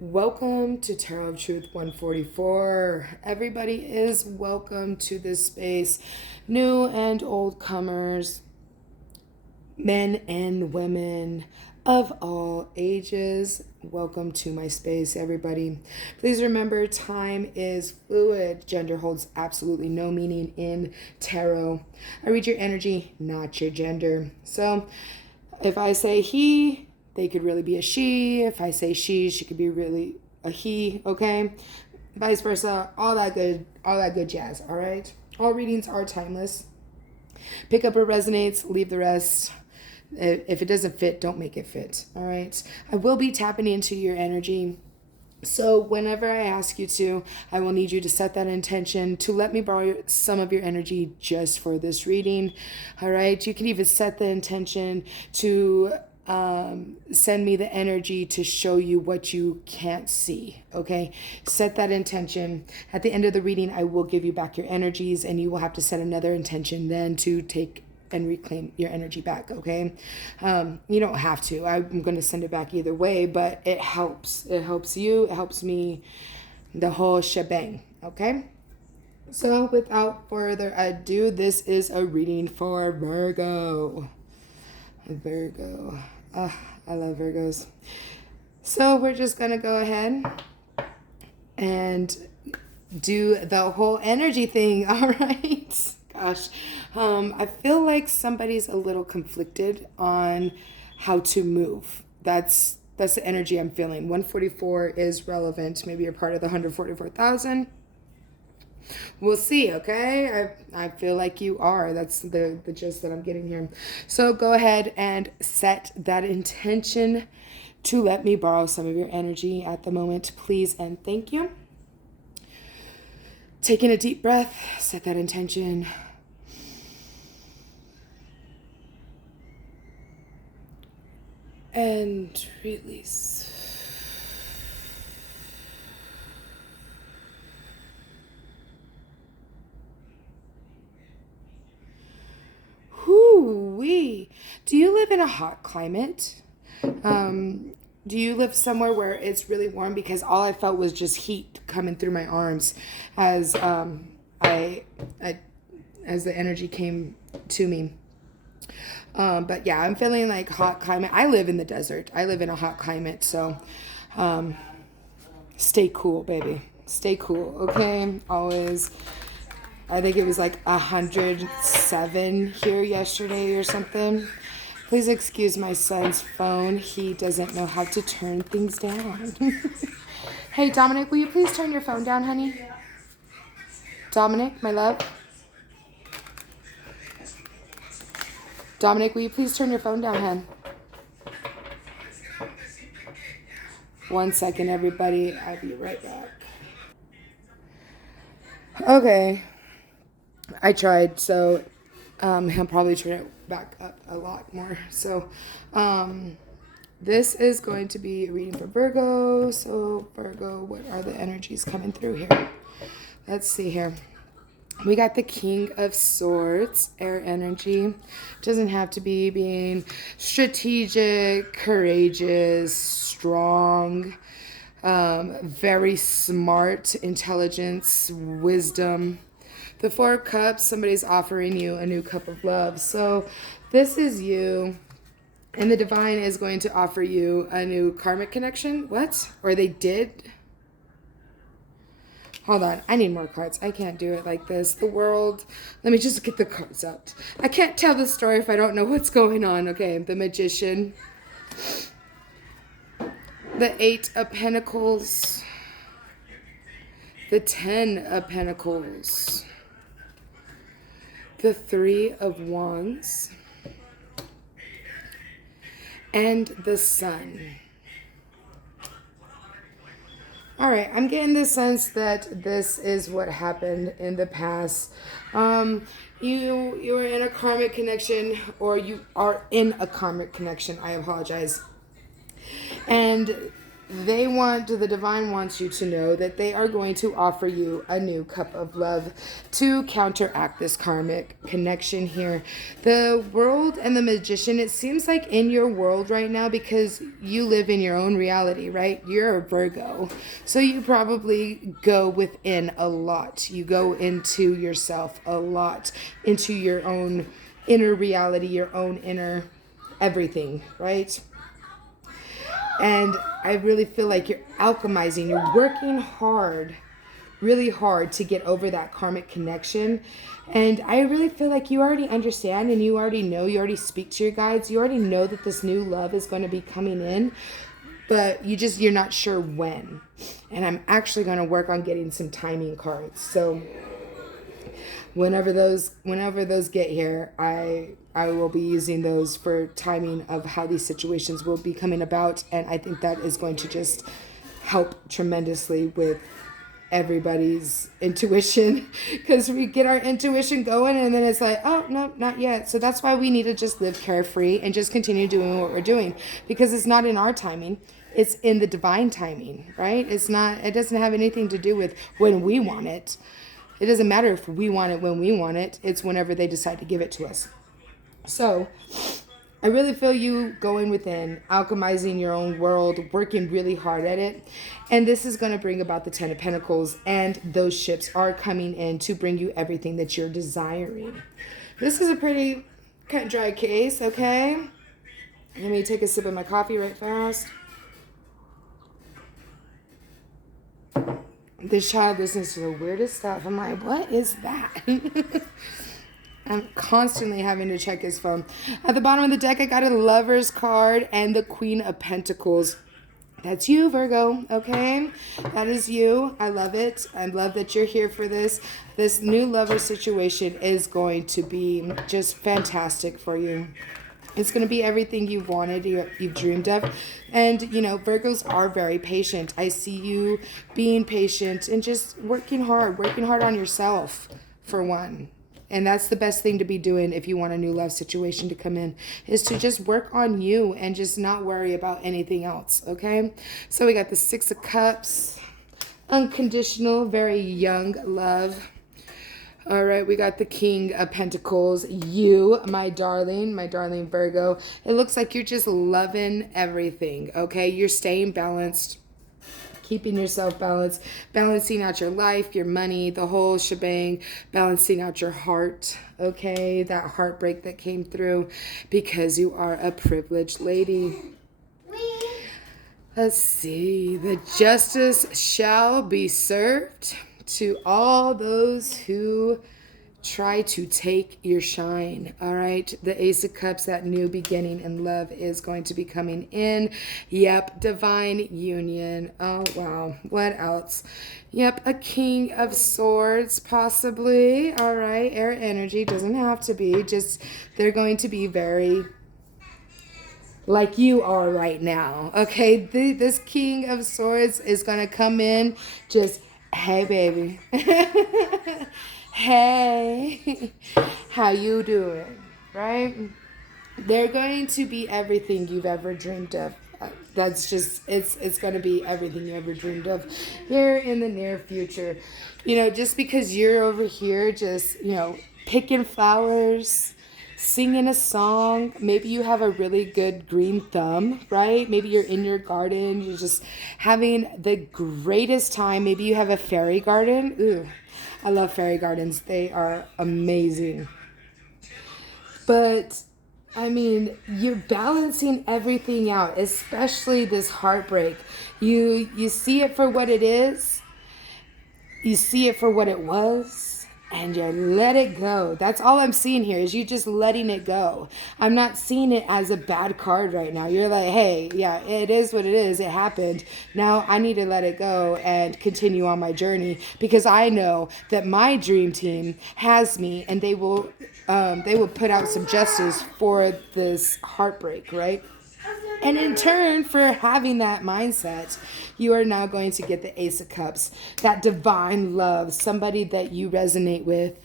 Welcome to Tarot of Truth 144. Everybody is welcome to this space. New and old comers, men and women of all ages. Welcome to my space, everybody. Please remember, time is fluid. Gender holds absolutely no meaning in tarot. I read your energy, not your gender. So if I say he, they could really be a she. If I say she could be really a he, okay? Vice versa, all that good jazz, all right? All readings are timeless. Pick up what resonates, leave the rest. If it doesn't fit, don't make it fit, all right? I will be tapping into your energy. So whenever I ask you to, I will need you to set that intention to let me borrow some of your energy just for this reading, all right? You can even set the intention to send me the energy to show you what you can't see, okay? Set that intention. At the end of the reading, I will give you back your energies, and you will have to set another intention then to take and reclaim your energy back, okay? You don't have to. I'm going to send it back either way, but it helps. It helps you. It helps me, the whole shebang, okay? So without further ado, this is a reading for Virgo. Virgo. I love Virgos. So we're just going to go ahead and do the whole energy thing, all right? Gosh, I feel like somebody's a little conflicted on how to move. That's the energy I'm feeling. 144 is relevant. Maybe you're part of the 144,000. We'll see, okay? I feel like you are. That's the gist that I'm getting here. So go ahead and set that intention to let me borrow some of your energy at the moment, please and thank you. Taking a deep breath, set that intention. And release. Whoo-wee. Do you live in a hot climate? Do you live somewhere where it's really warm? Because all I felt was just heat coming through my arms as as the energy came to me. But yeah, I'm feeling like hot climate. I live in the desert. I live in a hot climate, so stay cool, baby. Stay cool, okay? Always. I think it was like 107 here yesterday or something. Please excuse my son's phone. He doesn't know how to turn things down. Hey, Dominic, will you please turn your phone down, honey? Dominic, my love? Dominic, will you please turn your phone down, hon? 1 second, everybody. I'll be right back. Okay. I tried, so he'll probably turn it back up a lot more. So this is going to be a reading for Virgo. So Virgo, what are the energies coming through here? Let's see here. We got the King of Swords, air energy. Doesn't have to be being strategic, courageous, strong, very smart, intelligence, wisdom. The Four of Cups, somebody's offering you a new cup of love. So this is you, and the divine is going to offer you a new karmic connection. What? Or they did? Hold on, I need more cards. I can't do it like this. The world, let me just get the cards out. I can't tell the story if I don't know what's going on. Okay, the Magician. The Eight of Pentacles. The Ten of Pentacles. The Three of Wands. And the Sun. All right, I'm getting the sense that this is what happened in the past. You were in a karmic connection, or you are in a karmic connection. I apologize. And the divine wants you to know that they are going to offer you a new cup of love to counteract this karmic connection here. The world and the magician, it seems like in your world right now, because you live in your own reality, right? You're a Virgo. So you probably go within a lot. You go into yourself a lot, into your own inner reality, your own inner everything, right? And I really feel like you're alchemizing. You're working hard, really hard to get over that karmic connection. And I really feel like you already understand and you already know, you already speak to your guides. You already know that this new love is going to be coming in, but you're not sure when. And I'm actually going to work on getting some timing cards. So whenever those get here, I will be using those for timing of how these situations will be coming about, and I think that is going to just help tremendously with everybody's intuition, because we get our intuition going and then it's like, oh no, not yet. So that's why we need to just live carefree and just continue doing what we're doing, because it's not in our timing, it's in the divine timing, right? It doesn't have anything to do with when we want it. It doesn't matter if we want it when we want it. It's whenever they decide to give it to us. So I really feel you going within, alchemizing your own world, working really hard at it. And this is going to bring about the Ten of Pentacles, and those ships are coming in to bring you everything that you're desiring. This is a pretty cut and dry case, okay? Let me take a sip of my coffee right fast. This child listens to the weirdest stuff. I'm like, what is that? I'm constantly having to check his phone. At the bottom of the deck, I got a Lover's card and the Queen of Pentacles. That's you, Virgo, okay? That is you. I love it. I love that you're here for this. This new lover situation is going to be just fantastic for you. It's going to be everything you've wanted, you've dreamed of. And, Virgos are very patient. I see you being patient and just working hard on yourself, for one. And that's the best thing to be doing if you want a new love situation to come in, is to just work on you and just not worry about anything else, okay? So we got the Six of Cups, unconditional, very young love. All right, we got the King of Pentacles. You, my darling Virgo. It looks like you're just loving everything, okay? You're staying balanced, keeping yourself balanced, balancing out your life, your money, the whole shebang, balancing out your heart, okay? That heartbreak that came through, because you are a privileged lady. Let's see. The justice shall be served to all those who try to take your shine. All right, the Ace of Cups, that new beginning in love is going to be coming in. Yep, divine union. Oh wow, what else? Yep, a King of Swords possibly. All right, air energy, doesn't have to be, just they're going to be very like you are right now, okay? This King of Swords is going to come in just, hey, baby. Hey, how you doing, right? They're going to be everything you've ever dreamed of. That's just, it's going to be everything you ever dreamed of here in the near future. Just because you're over here just, picking flowers, singing a song. Maybe you have a really good green thumb, right? Maybe you're in your garden. You're just having the greatest time. Maybe you have a fairy garden. Ooh, I love fairy gardens. They are amazing. But, you're balancing everything out, especially this heartbreak. You see it for what it is. You see it for what it was. And you let it go. That's all I'm seeing here, is you just letting it go. I'm not seeing it as a bad card right now. You're like, hey, yeah, it is what it is. It happened. Now I need to let it go and continue on my journey, because I know that my dream team has me, and they will put out some justice for this heartbreak, right? And in turn, for having that mindset, you are now going to get the Ace of Cups, that divine love, somebody that you resonate with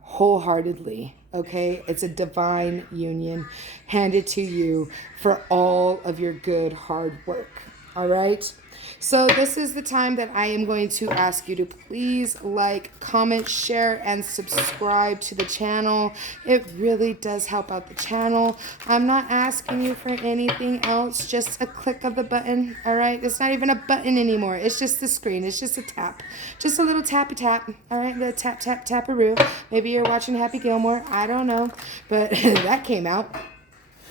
wholeheartedly, okay? It's a divine union handed to you for all of your good hard work. All right. So this is the time that I am going to ask you to please like, comment, share, and subscribe to the channel. It really does help out the channel. I'm not asking you for anything else, just a click of the button. All right. It's not even a button anymore. It's just the screen. It's just a tap. Just a little tappy tap. All right. The tap, tap, taparoo. Maybe you're watching Happy Gilmore. I don't know. But that came out.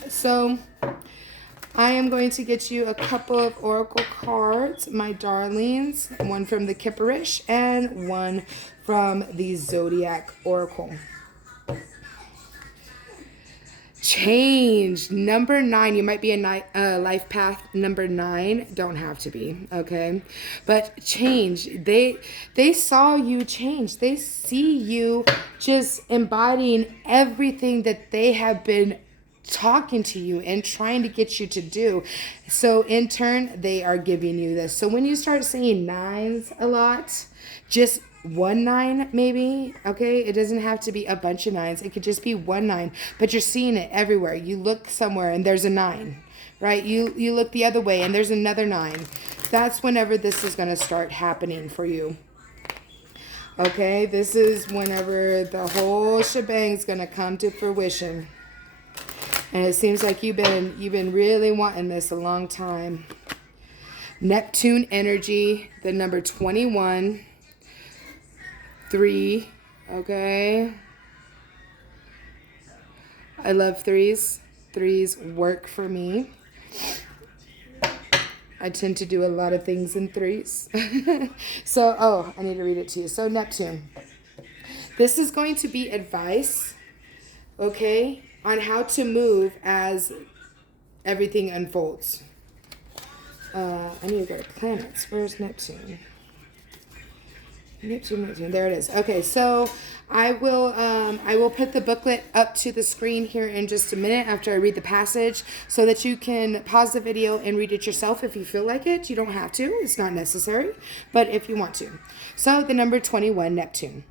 So I am going to get you a couple of oracle cards, my darlings. One from the Kipperish and one from the Zodiac Oracle. Change. Number 9. You might be a life path number 9. Don't have to be, okay? But change. They saw you change. They see you just embodying everything that they have been talking to you and trying to get you to do. So in turn, they are giving you this. So when you start saying 9s a lot, just 1 9 maybe, okay? It doesn't have to be a bunch of 9s. It could just be 1 9, but you're seeing it everywhere. You look somewhere and there's a 9, right? You look the other way and there's another 9. That's whenever this is going to start happening for you. Okay? This is whenever the whole shebang's going to come to fruition. And it seems like you've been really wanting this a long time. Neptune energy, the number 21, 3, okay? I love 3s. 3s work for me. I tend to do a lot of things in 3s. So, I need to read it to you. So, Neptune. This is going to be advice, okay, on how to move as everything unfolds. I need to go to planets. Where's Neptune? Neptune. There it is. Okay, so I will put the booklet up to the screen here in just a minute after I read the passage so that you can pause the video and read it yourself if you feel like it. You don't have to. It's not necessary, but if you want to. So the number 21, Neptune.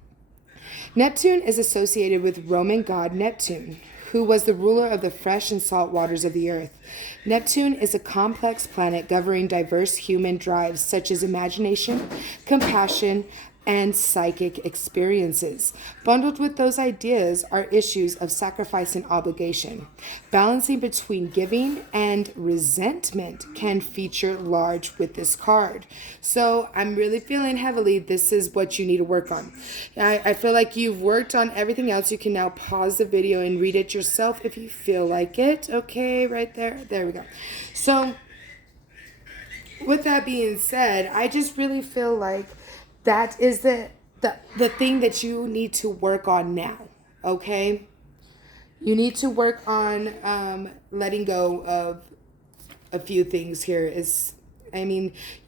Neptune is associated with Roman god Neptune, who was the ruler of the fresh and salt waters of the earth. Neptune is a complex planet governing diverse human drives such as imagination, compassion, and psychic experiences. Bundled with those ideas are issues of sacrifice and obligation. Balancing between giving and resentment can feature large with this card. So I'm really feeling heavily this is what you need to work on. I feel like you've worked on everything else. You can now pause the video and read it yourself if you feel like it. Okay, right there. There we go. So with that being said, I just really feel like that is the thing that you need to work on now, okay? You need to work on letting go of a few things here.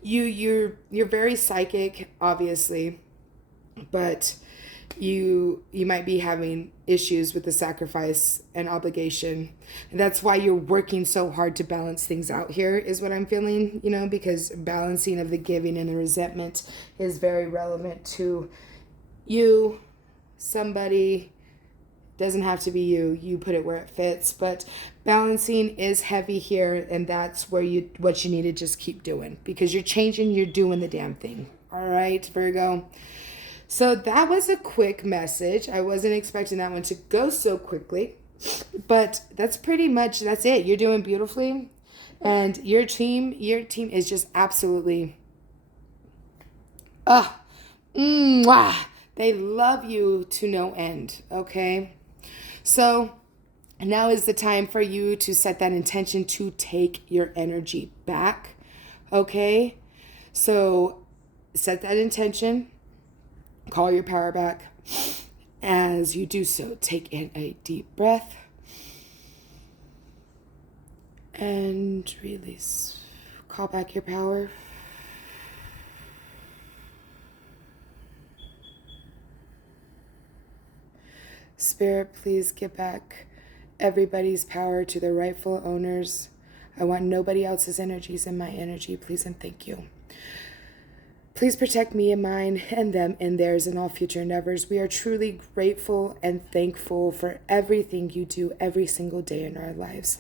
You're very psychic, obviously, but you might be having issues with the sacrifice and obligation. And that's why you're working so hard to balance things out here is what I'm feeling, because balancing of the giving and the resentment is very relevant to you, somebody. Doesn't have to be you put it where it fits, but balancing is heavy here, and that's where what you need to just keep doing, because you're changing, you're doing the damn thing. All right, Virgo. So that was a quick message. I wasn't expecting that one to go so quickly, but that's it. You're doing beautifully, and your team is just absolutely, they love you to no end. Okay. So now is the time for you to set that intention to take your energy back. Okay. So set that intention. Call your power back. As you do so, take in a deep breath and release. Call back your power. Spirit, please give back everybody's power to their rightful owners. I want nobody else's energies in my energy, please and thank you. Please protect me and mine and them and theirs in all future endeavors. We are truly grateful and thankful for everything you do every single day in our lives.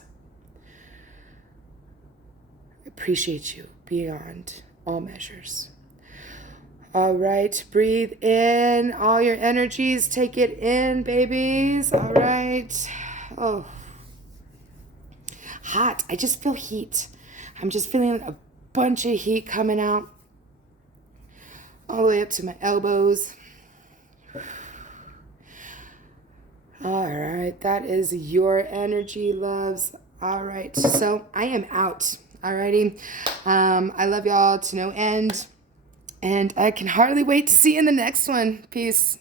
I appreciate you. beyond all measures. All right, breathe in all your energies. Take it in, babies. All right. Oh, hot. I just feel heat. I'm just feeling a bunch of heat coming out all the way up to my elbows. All right, that is your energy, loves. All right, so I am out. Alrighty. I love y'all to no end. And I can hardly wait to see you in the next one. Peace.